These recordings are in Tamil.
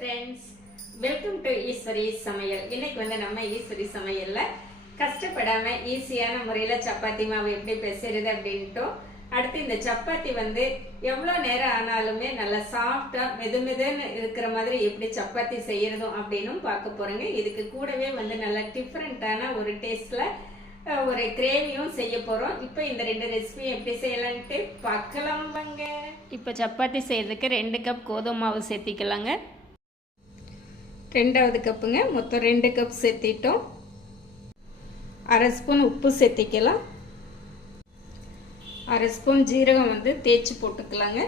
ஃப்ரெண்ட்ஸ் வெல்கம் டு ஈஸ்வரி சமையல். இன்னைக்கு வந்து நம்ம ஈஸ்வரி சமையலில் கஷ்டப்படாம ஈஸியான முறையில் சப்பாத்தி மாவு எப்படி பெசுறது அப்படின்ட்டும் அடுத்து இந்த சப்பாத்தி வந்து எவ்வளோ நேரம் ஆனாலுமே நல்லா சாஃப்டாக மெது மெதுன்னு இருக்கிற மாதிரி எப்படி சப்பாத்தி செய்யறதும் அப்படின்னும் பார்க்க போகிறோங்க இதுக்கு கூடவே வந்து நல்லா டிஃப்ரெண்ட்டான ஒரு டேஸ்ட்டில் ஒரு கிரேவியும் செய்ய போகிறோம் இப்போ இந்த ரெண்டு ரெசிபியும் எப்படி செய்யலான்ட்டு பார்க்கலாம் வாங்க இப்போ சப்பாத்தி செய்யறதுக்கு ரெண்டு கப் கோதுமை மாவு சேர்த்திக்கலாங்க. ரெண்டாவது கப்புங்க. மொத்தம் ரெண்டு கப் சேர்த்திட்டோம். அரை ஸ்பூன் உப்பு சேர்த்திக்கலாம். அரை ஸ்பூன் ஜீரகம் வந்து தேய்ச்சி போட்டுக்கலாங்க.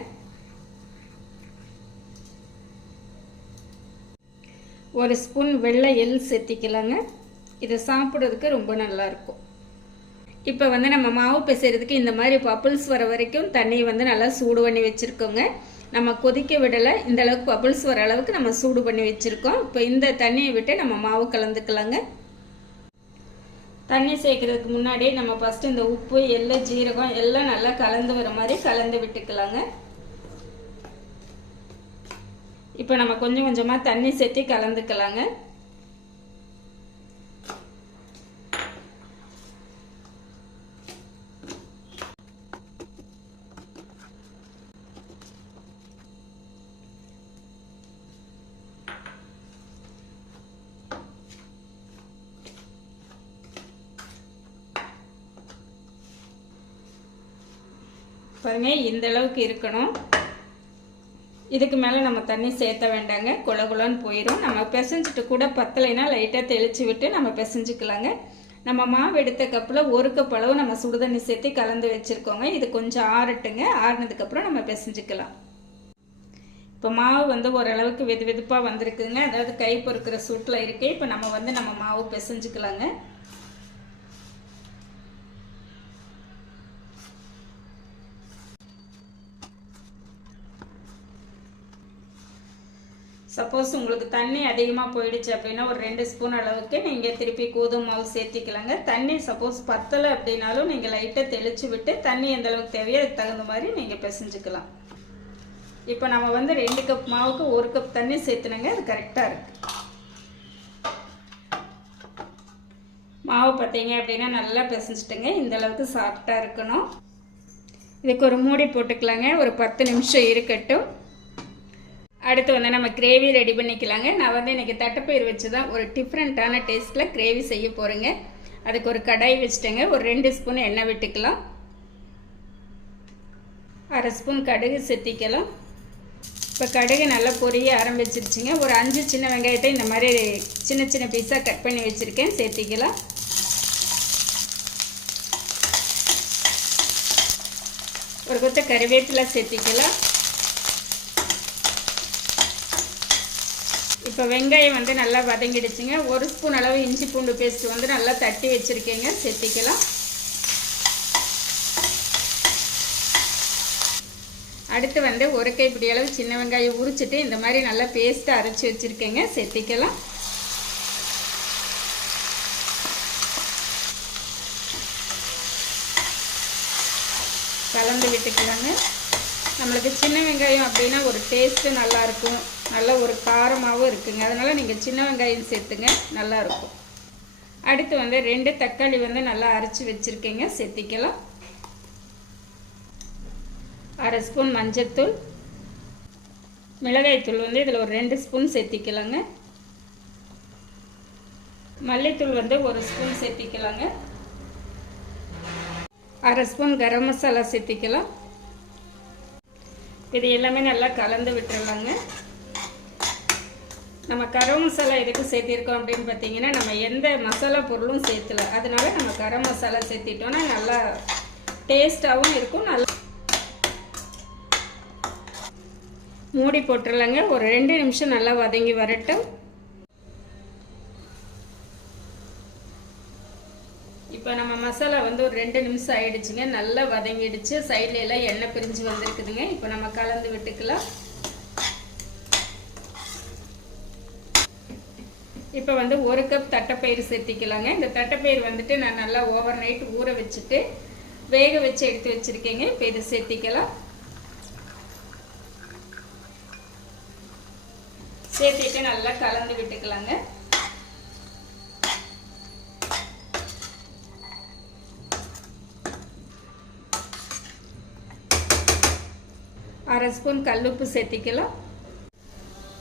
ஒரு ஸ்பூன் வெள்ளை எள் சேர்த்திக்கலாங்க. இதை சாப்பிட்றதுக்கு ரொம்ப நல்லா இருக்கும் இப்போ வந்து நம்ம மாவு பிசைகிறதுக்கு இந்த மாதிரி பப்புள்ஸ் வர வரைக்கும் தண்ணியை வந்து நல்லா சூடு பண்ணி வச்சுருக்கோங்க. நம்ம கொதிக்க விடலை. இந்த அளவுக்கு பபுள்ஸ் வர அளவுக்கு நம்ம சூடு பண்ணி வச்சுருக்கோம். இப்போ இந்த தண்ணியை விட்டு நம்ம மாவு கலந்துக்கலாங்க. தண்ணி சேர்க்கறதுக்கு முன்னாடி நம்ம ஃபஸ்ட்டு இந்த உப்பு எள்ளு ஜீரகம் எல்லாம் நல்லா கலந்து வர மாதிரி கலந்து விட்டுக்கலாங்க. இப்போ நம்ம கொஞ்சம் கொஞ்சமாக தண்ணி சேர்த்து கலந்துக்கலாங்க. பாருங்க இந்த அளவுக்கு இருக்கணும். இதுக்கு மேலே நம்ம தண்ணி சேர்த்த வேண்டாங்க. குல குலன்னு போயிடும் நம்ம பிசைஞ்சிட்டு கூட பத்தலைன்னா லைட்டாக தெளித்து விட்டு நம்ம பிசைஞ்சிக்கலாங்க. நம்ம மாவு எடுத்த கப்பில் ஒரு கப் அளவு நம்ம சுடுதண்ணி சேர்த்து கலந்து வச்சுருக்கோங்க. இது கொஞ்சம் ஆறட்டுங்க. ஆறுனதுக்கப்புறம் நம்ம பிசைஞ்சிக்கலாம். இப்போ மாவு வந்து ஓரளவுக்கு வெது வெதுப்பாக வந்திருக்குங்க. அதாவது கை பொறுக்கிற சூட்டில் இருக்குது இப்போ நம்ம வந்து நம்ம மாவு பிசைஞ்சிக்கலாங்க. சப்போஸ் உங்களுக்கு தண்ணி அதிகமாக போயிடுச்சு அப்படின்னா ஒரு ரெண்டு ஸ்பூன் அளவுக்கு நீங்கள் திருப்பி கோதுமை மாவு சேர்த்திக்கலாங்க. தண்ணி சப்போஸ் பத்தலை அப்படின்னாலும் நீங்கள் லைட்டாக தெளித்து விட்டு தண்ணி எந்த அளவுக்கு தேவையோ அதுக்கு தகுந்த மாதிரி நீங்கள் பிசைஞ்சுக்கலாம். இப்போ நம்ம வந்து ரெண்டு கப் மாவுக்கு ஒரு கப் தண்ணி சேர்த்துனங்க. அது கரெக்டாக இருக்குது மாவு பார்த்தீங்க அப்படின்னா நல்லா பிசைஞ்சிட்டுங்க. இந்த அளவுக்கு சாஃப்டாக இருக்கணும். இதுக்கு ஒரு மூடி போட்டுக்கலாங்க. ஒரு பத்து நிமிஷம் இருக்கட்டும். அடுத்து வந்து நம்ம கிரேவி ரெடி பண்ணிக்கலாங்க. நான் வந்து இன்றைக்கி தட்டைப்பயிர் வச்சு தான் ஒரு டிஃப்ரெண்ட்டான டேஸ்ட்டில் கிரேவி செய்ய போகிறேங்க அதுக்கு ஒரு கடாய் வச்சுட்டேங்க. ஒரு ரெண்டு ஸ்பூன் எண்ணெய் விட்டுக்கலாம். அரை ஸ்பூன் கடுகு செத்திக்கலாம். இப்போ கடுகு நல்லா பொரிய ஆரம்பிச்சிருச்சுங்க. ஒரு அஞ்சு சின்ன வெங்காயத்தை இந்த மாதிரி சின்ன சின்ன பீஸாக கட் பண்ணி வச்சுருக்கேன். சேர்த்திக்கலாம். ஒரு கொத்த கருவேப்பிலை சேர்த்திக்கலாம். இப்போ வெங்காயம் வந்து நல்லா வதங்கிடுச்சுங்க. ஒரு ஸ்பூன் அளவு இஞ்சி பூண்டு பேஸ்ட் வந்து நல்லா தட்டி வச்சுருக்கேங்க. செத்திக்கலாம் அடுத்து வந்து ஒரு கைப்பிடி அளவு சின்ன வெங்காயம் உரிச்சிட்டு இந்த மாதிரி நல்லா பேஸ்ட்டாக அரைச்சி வச்சுருக்கேங்க. செத்திக்கலாம் கலந்து விட்டுக்கலாங்க. நம்மளுக்கு சின்ன வெங்காயம் அப்படின்னா ஒரு டேஸ்ட்டு நல்லாயிருக்கும். நல்ல ஒரு காரமாகவும் இருக்குங்க. அதனால் நீங்கள் சின்ன வெங்காயம் சேர்த்துங்க நல்லாயிருக்கும். அடுத்து வந்து ரெண்டு தக்காளி வந்து நல்லா அரைச்சி வச்சுருக்கேங்க. சேர்த்திக்கலாம். அரை ஸ்பூன் மஞ்சத்தூள். மிளகாய்த்தூள் வந்து இதில் ஒரு ரெண்டு ஸ்பூன் சேர்த்திக்கலாங்க. மல்லித்தூள் வந்து ஒரு ஸ்பூன் சேர்த்திக்கலாங்க. அரை ஸ்பூன் கரம் மசாலா சேர்த்திக்கலாம். இது எல்லாமே நல்லா கலந்து விட்டுறலாங்க நம்ம கரம் மசாலா எதுக்கு சேர்த்திருக்கோம் அப்படின்னு பார்த்தீங்கன்னா நம்ம எந்த மசாலா பொருளும் சேர்த்துல. அதனால நம்ம கரம் மசாலா சேர்த்திட்டோம்னா நல்லா டேஸ்ட்டாகவும் இருக்கும். நல்லா மூடி போட்டுடலாங்க ஒரு ரெண்டு நிமிஷம் நல்லா வதங்கி வரட்டும். மசாலா வந்து ஒரு ரெண்டு நிமிஷம் ஆயிடுச்சுங்க. நல்லா வதங்கிடுச்சு. சைட்ல எல்லாம் எண்ணெய் பிரிஞ்சு வந்திருக்குதுங்க. இப்போ நம்ம கலந்து விட்டுக்கலாம். இப்போ வந்து ஒரு கப் தட்டைப்பயிறு சேர்த்திக்கலாங்க இந்த தட்டைப்பயிறு வந்துட்டு நான் நல்லா ஓவர் நைட் ஊற வச்சுட்டு வேக வச்சு எடுத்து வச்சுருக்கேங்க. இப்போ இதை சேர்த்திக்கலாம் சேர்த்திட்டு நல்லா கலந்து விட்டுக்கலாங்க. அரை ஸ்பூன் கல்லுப்பு சேர்த்திக்கலாம்.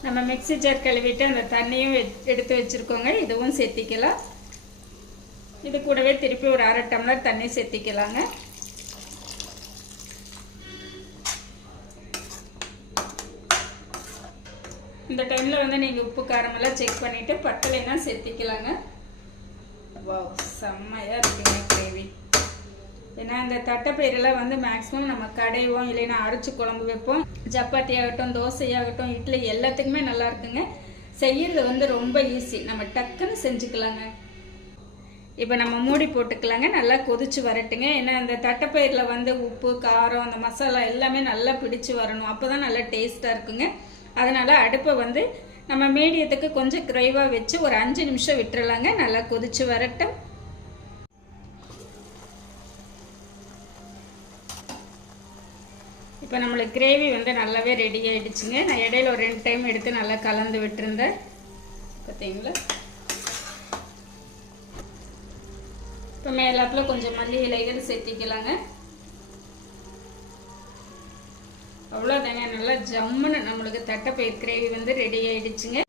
நம்ம மிக்ஸி ஜார் கழுவிட்டு அந்த தண்ணியும் எடுத்து வச்சுருக்கோங்க. இதுவும் சேர்த்திக்கலாம். இது கூடவே திருப்பி ஒரு அரை டம்ளர் தண்ணி சேர்த்திக்கலாங்க. இந்த டைமில் வந்து நீங்கள் உப்பு காரமெல்லாம் செக் பண்ணிவிட்டு பட்டலைன்னா சேர்த்திக்கலாங்க. வா செம்மையாக இருக்குங்க கிரேவி. ஏன்னா இந்த தட்டைப்பயிரெல்லாம் வந்து மேக்ஸிமம் நம்ம கடைவோம் இல்லைன்னா அரைச்சி குழம்பு வைப்போம். சப்பாத்தி ஆகட்டும் தோசை ஆகட்டும் இட்லி எல்லாத்துக்குமே நல்லா இருக்குங்க. செய்யறது வந்து ரொம்ப ஈஸி நம்ம டக்குன்னு செஞ்சுக்கலாங்க. இப்போ நம்ம மூடி போட்டுக்கலாங்க. நல்லா கொதிச்சு வரட்டுங்க. ஏன்னா இந்த தட்டைப்பயிரில் வந்து உப்பு காரம் அந்த மசாலா எல்லாமே நல்லா பிடிச்சு வரணும். அப்போ தான் நல்லா டேஸ்ட்டாக இருக்குங்க. அதனால் அடுப்பை வந்து நம்ம மீடியத்துக்கு கொஞ்சம் குறைவாக வச்சு ஒரு அஞ்சு நிமிஷம் விட்டுறலாங்க. நல்லா கொதிச்சு வரட்டும். இப்போ நம்மளுக்கு கிரேவி வந்து நல்லாவே ரெடி ஆகிடுச்சுங்க நான் இடையில ஒரு ரெண்டு டைம் எடுத்து நல்லா கலந்து விட்டுருந்தேன். பார்த்தீங்களா இப்போ மேலாப்பில் கொஞ்சம் மல்லி இலைகள் சேர்த்திக்கலாங்க. அவ்வளோதாங்க நல்லா ஜம்முன்னு நம்மளுக்கு தட்டைப்பயிர் கிரேவி வந்து ரெடி ஆகிடுச்சுங்க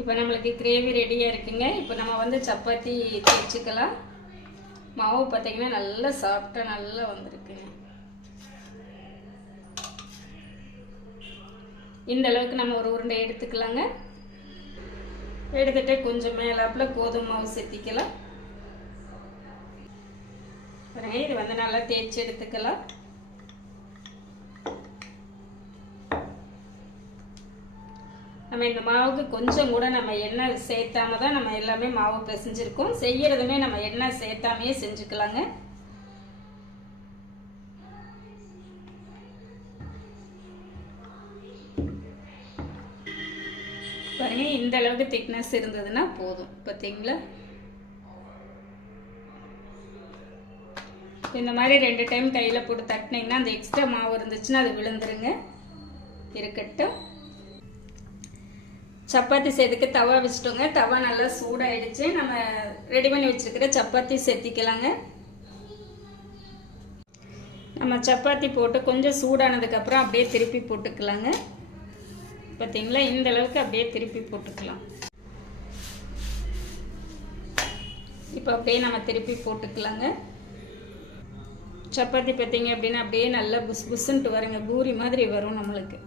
இப்போ நம்மளுக்கு கிரேவி ரெடியாக இருக்குங்க. இப்போ நம்ம வந்து சப்பாத்தி தேய்ச்சிக்கலாம். மாவு பார்த்திங்கன்னா நல்லா சாஃப்டாக நல்லா வந்திருக்குங்க. இந்த அளவுக்கு நம்ம ஒரு உருண்டை எடுத்துக்கலாங்க. எடுத்துட்டு கொஞ்சம் மேலாப்பில் கோதுமை மாவு சேர்த்திக்கலாம் இது வந்து நல்லா தேய்ச்சி எடுத்துக்கலாம். நம்ம இந்த மாவுக்கு கொஞ்சம் கூட நம்ம எண்ணெய் சேர்த்தாம தான் நம்ம எல்லாமே மாவு பிசைஞ்சிருக்கோம். செய்யறதுமே நம்ம எண்ணெய் சேர்த்தாமையே செஞ்சுக்கலாங்க. இந்த அளவுக்கு திக்னஸ் இருந்ததுன்னா போதும். பார்த்தீங்களா இந்த மாதிரி ரெண்டு டைம் கையில் போட்டு தட்டினீங்கன்னா அந்த எக்ஸ்ட்ரா மாவு இருந்துச்சுன்னா அது விழுந்துருங்க. இருக்கட்டும். சப்பாத்தி செய்யறதுக்கு தவா வச்சுட்டோங்க. தவா நல்லா சூடாயிடுச்சு. நம்ம ரெடி பண்ணி வச்சிருக்கிற சப்பாத்தி சேர்த்திக்கலாங்க நம்ம சப்பாத்தி போட்டு கொஞ்சம் சூடானதுக்கப்புறம் அப்படியே திருப்பி போட்டுக்கலாங்க. பார்த்தீங்களா இந்த அளவுக்கு அப்படியே திருப்பி போட்டுக்கலாம். இப்போ அப்படியே நம்ம திருப்பி போட்டுக்கலாங்க. சப்பாத்தி பார்த்தீங்க அப்படின்னா அப்படியே நல்லா புஸ் புஸ்ன்ட்டு வருங்க. பூரி மாதிரி வரும் நம்மளுக்கு.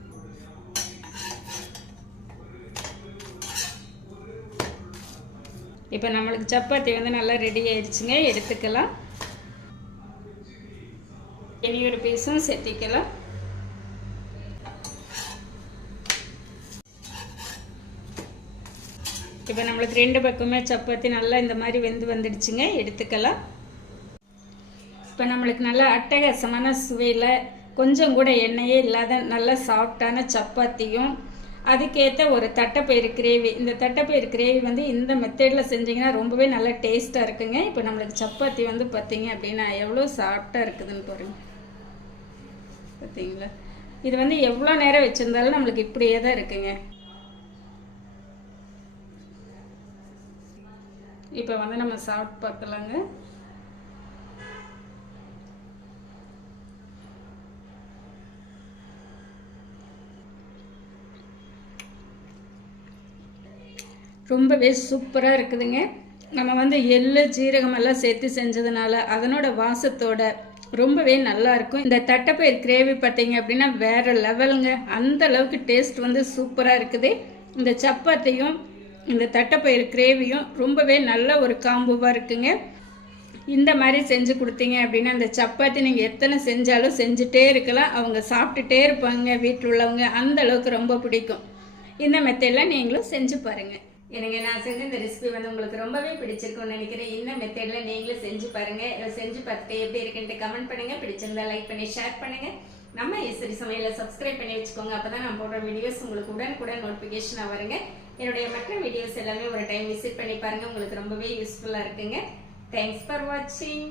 இப்போ நம்மளுக்கு சப்பாத்தி வந்து நல்லா ரெடி ஆயிடுச்சுங்க. எடுத்துக்கலாம். இனி ஒரு பீஸும் சேர்த்திக்கலாம் இப்போ நம்மளுக்கு ரெண்டு பக்கமே சப்பாத்தி நல்லா இந்த மாதிரி வெந்து வந்துடுச்சுங்க எடுத்துக்கலாம். இப்போ நம்மளுக்கு நல்லா அட்டகாசமான சுவையில் கொஞ்சம் கூட எண்ணெயே இல்லாத நல்ல சாஃப்டான சப்பாத்தியும் அதுக்கேற்ற ஒரு தட்டைப்பயிறு கிரேவி. இந்த தட்டைப்பயிறு கிரேவி வந்து இந்த மெத்தடில் செஞ்சிங்கன்னா ரொம்பவே நல்லா டேஸ்ட்டாக இருக்குங்க. இப்போ நம்மளுக்கு சப்பாத்தி வந்து பார்த்திங்க அப்படின்னா எவ்வளோ சாஃப்டாக இருக்குதுன்னு பாருங்க. பார்த்தீங்களா இது வந்து எவ்வளோ நேரம் வச்சுருந்தாலும் நம்மளுக்கு இப்படியே தான் இருக்குங்க. இப்போ வந்து நம்ம சாப்பிட்டு பார்க்கலாங்க ரொம்பவே சூப்பராக இருக்குதுங்க. நம்ம வந்து எள்ளு ஜீரகம் எல்லாம் சேர்த்து செஞ்சதுனால அதனோட வாசத்தோட ரொம்பவே நல்லா இருக்கும். இந்த தட்டைப்பயிர் கிரேவி பார்த்தீங்க அப்படின்னா வேற லெவலுங்க. அந்த அளவுக்கு டேஸ்ட் வந்து சூப்பராக இருக்குது. இந்த சப்பாத்தியும் இந்த தட்டைப்பயிறு கிரேவியும் ரொம்பவே நல்ல ஒரு காம்போவாக இருக்குங்க. இந்த மாதிரி செஞ்சு கொடுத்தீங்க அப்படின்னா அந்த சப்பாத்தி நீங்கள் எத்தனை செஞ்சாலும் செஞ்சுட்டே இருக்கலாம். அவங்க சாப்பிட்டுட்டே இருப்பாங்க வீட்டில் உள்ளவங்க. அந்த அளவுக்கு ரொம்ப பிடிக்கும். இந்த மெத்தடில் நீங்களும் செஞ்சு பாருங்கள் எனக்கு நான் செஞ்ச இந்த ரெசிபி வந்து உங்களுக்கு ரொம்பவே பிடிச்சிருக்கும்னு நினைக்கிறேன். இந்த மெத்தடில் நீங்களும் செஞ்சு பாருங்கள் செஞ்சு பார்த்துட்டு எப்படி இருக்குன்ட்டு கமெண்ட் பண்ணுங்கள் பிடிச்சிருந்தா லைக் பண்ணி ஷேர் பண்ணுங்கள் நம்ம ஈஸ்வரி சமையலை சப்ஸ்கிரைப் பண்ணி வச்சுக்கோங்க. அப்பதான் நான் போடுற வீடியோஸ் உங்களுக்கு உடனுக்குடன் நோட்டிஃபிகேஷனாக வருங்க. என்னுடைய மற்ற வீடியோஸ் எல்லாமே ஒரு டைம் விசிட் பண்ணி பாருங்க. உங்களுக்கு ரொம்பவே யூஸ்ஃபுல்லாக இருக்குங்க. தேங்க்ஸ் ஃபார் வாட்சிங்